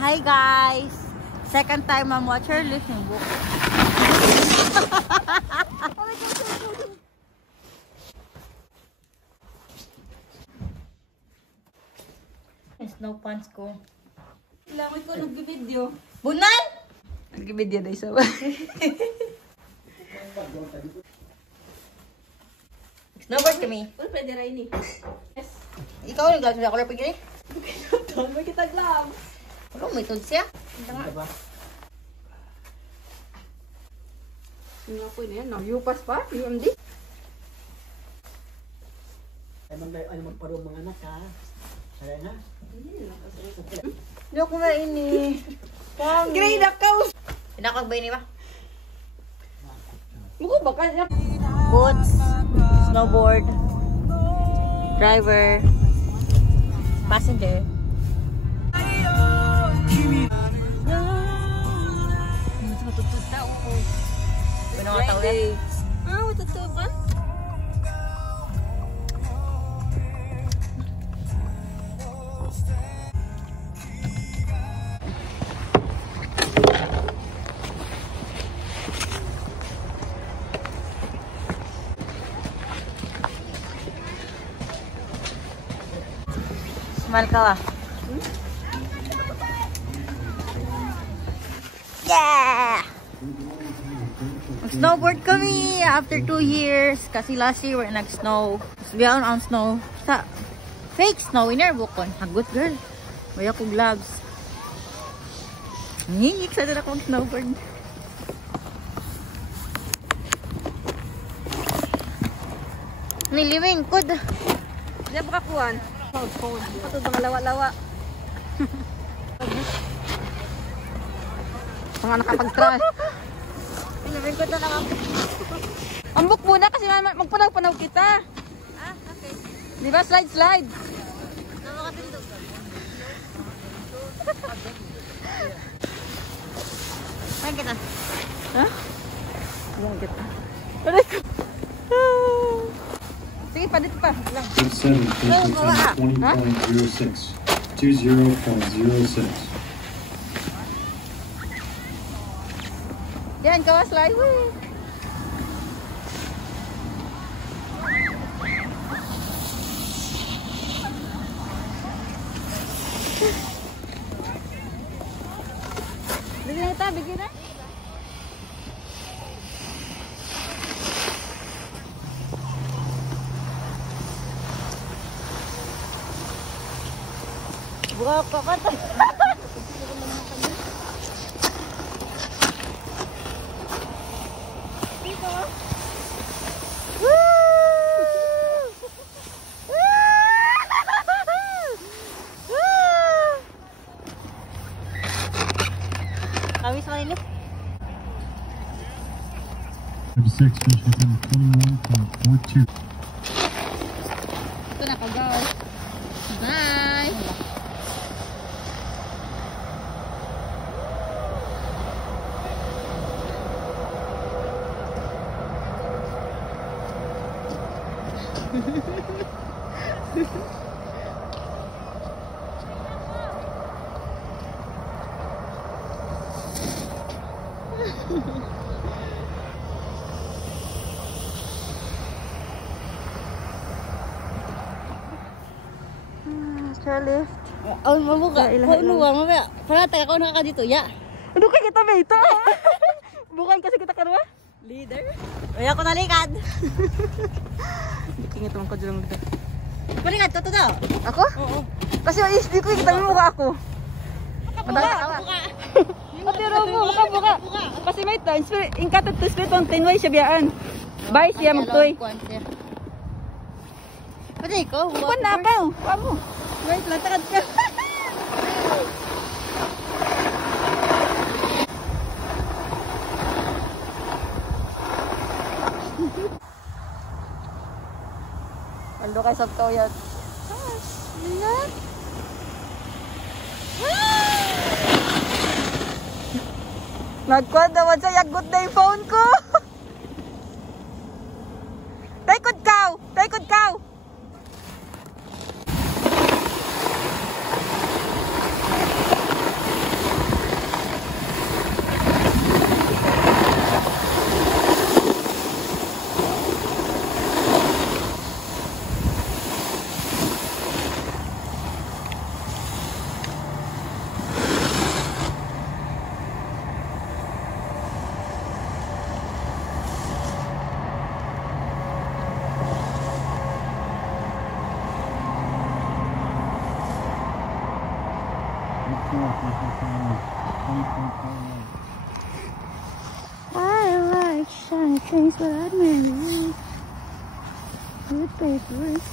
Hi guys! Second time I'm watching listening book. Snow pants ko. Lamay ko nag-video. Bunal! Nag-video na isa. Snowboard kami. Pwede rin eh. Yes. Ikaw yung gloves na color pag yun eh? May kita gloves. Ano, may tod siya? Yung ako na yan, yupas pa, UMD. Ay magparong mga anak ha. Kaya na. Hindi ako na ini. Grade ako! Pinakagbay ni ba? Buko ba kanya? Boots, snowboard, driver, passenger. Friday. Ah, matutub ba? Smile ka ba? Yeah! Snowboard kami after 2 years kasi last year we're nag-snow. Biyaon on snow. Sa fake snow, inerbukon. Hagot girl. Wala ko gloves. Excited ako mag-snowboard. Niliwing kod. Diyan pa kakuhan. Ito mga lawa-lawa. Mga nakapag-try. Niliwing kod na lang ako. Ambok muna kasi magpanaw-panaw kita. Ah, okay. Di ba? Slide. Namakatindog ka. Saan kita? Ha? Diyan kita. Aray ko. Sige pa, dito pa. Lang. 20.06. 20.06. Yan, kawas slide. Bigyan na ito, bigyan na. Buka ka ka. Kami sa kanila. 36 fish within 21.42. Ito na ka, guys. Bye! Chairlift. Oh, mabuka. Ano ba? Mamaya. Paratay ako na ka dito. Ya. Ano ka kita ba ito? Bukan kasi kita karwa? Leader. Kaya ako nalikad. Kingit naman ko dyan dito. Palikad ko to daw. Ako? Oo. Kasi hindi ko kita mo mukha ako. Buka. Ate Romo, buka. Kasi may ito, ingkatat to split on 10 way siya biyaan. Bye siya magtoy. Pwede ko. Kuan na ka. Kamu. Wait, latakad ka. Ando kay sabtaw yan. Nagkuhan naman sa yagot na yung phone ko. Taikod kaw! Taikod kaw! I like shiny things, but I admire good papers.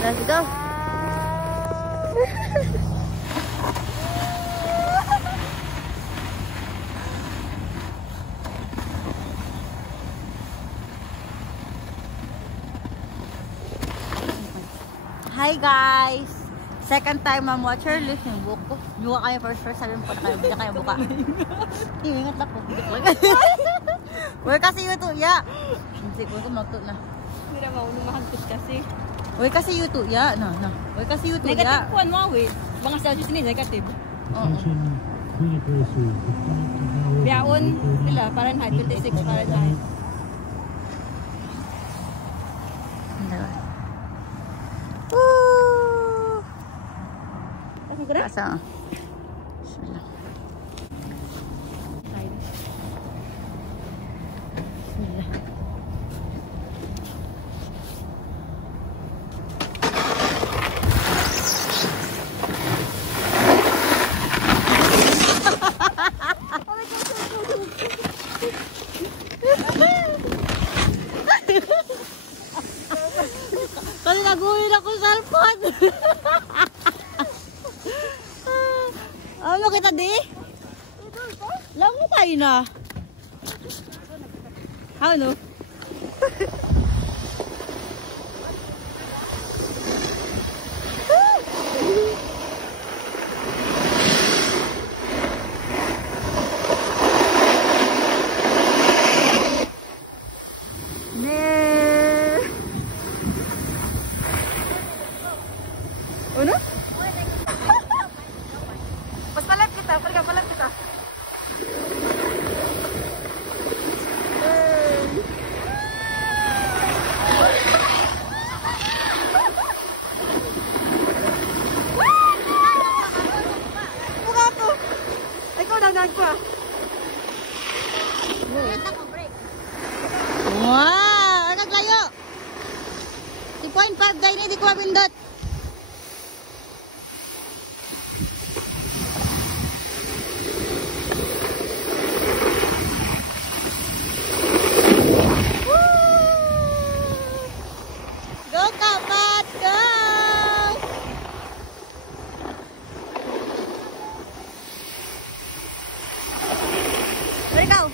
Let's go. Hi guys! Second time I'm watcher list yung book ko. Buka kayo first sabi mo pa na kayo, hindi kayo buka. Ingat lang po, hindi ko lang. Uy kasi YouTube, ya! Hindi ko magto na. Hindi na maunong mahantos kasi. Uy kasi YouTube, ya! Uy kasi YouTube, ya! Negative po, ano eh. Mga selfies ni negative. Oo. Biyaon sila, Fahrenheit, 26 Fahrenheit. Woo! Kasi ko na? Asa? Kasi naguhin ako sa cellphone. Ano kita di? Lang mo kayo na. How no? Ano? Papalag kita, papalag kita. Buka ko. Ay, ikaw nagdag pa. Wow! Ang naglayo! 2.5 dahil hindi ko mapindot. Go, Kapat! Go! There you go!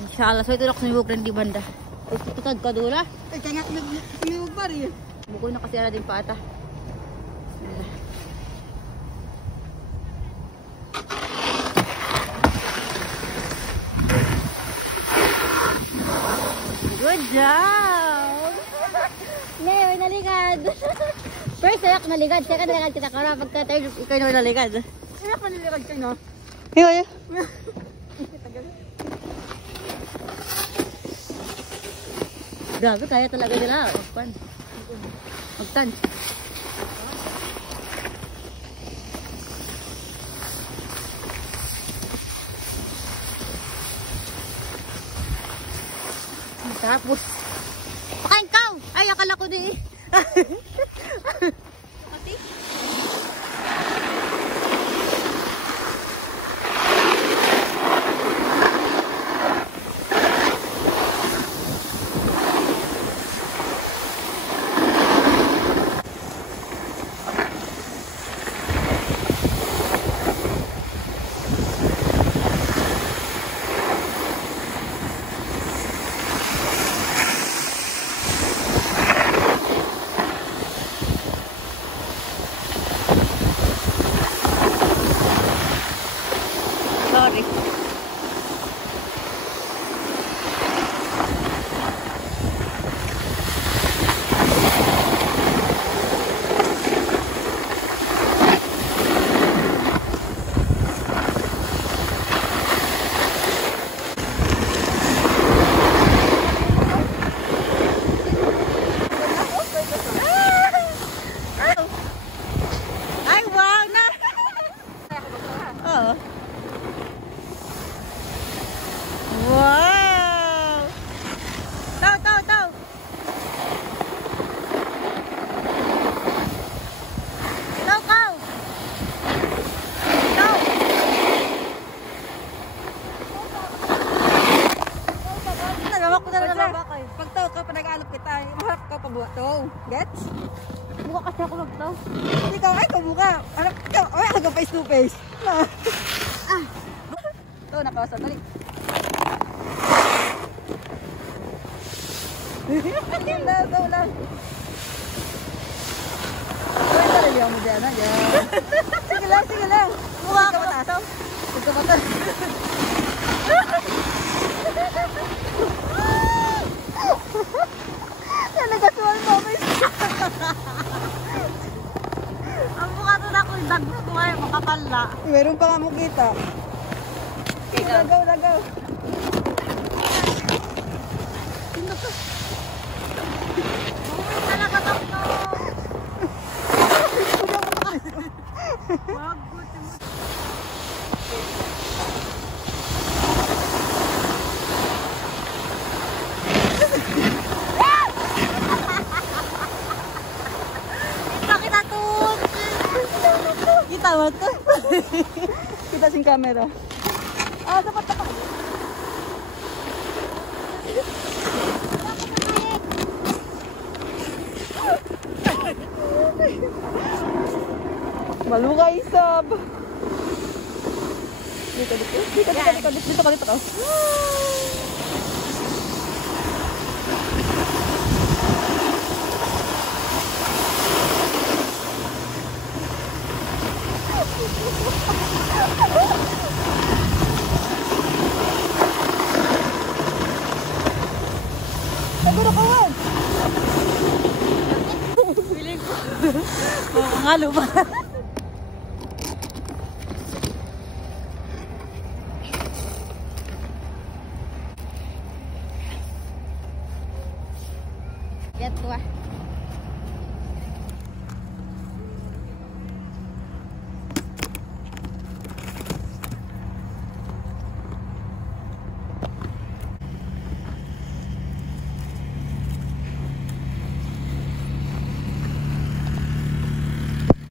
Inshallah, so ito na ako sumibog rin di banda. Ay, tututad ka doon Ay, kaya nga sumibog pa rin. Bukoy na kasi ala din pa ata. Good job! Ngayon, naligad. First, ayak naligad. Second, naligad kita. Kaya pagka tayo, ikaw na naligad. Ayak manilirad kayo, no? Ayun. Grabe, kaya talaga nila. Magtan. Tapos, pakain ka! Ay, akala ko din eh. Kasi? Sorry. Ay, wow na! Oo. Wow! Tao! Tao! Nalawak ko na nalawak kayo. Pag tao ka, panag-alap kita, maharap ka pabuha to. Gets? Buka kasi ako magtaw. Ikaw, ay, pabuka. Harap ka, ay, hanggang face to face. Ito, nakawasan. Dali. Ito lang. Ay, talaga mo dyan, ha? Sige lang. Buka ako magtaw. Huwag ka mata. Nagasuhan mo, miss. Ang buka to na ko, dagot ko ay makapala. Meron pa nga mo kita. Lagaw. Sino to? Uy, talaga to. Maguti mo. Kita to. Kita mo to. Kita sing camera. Dapat. Maluka isab. Dito ka. Siguro ka wag. Feeling ko. Nga lupa. Get to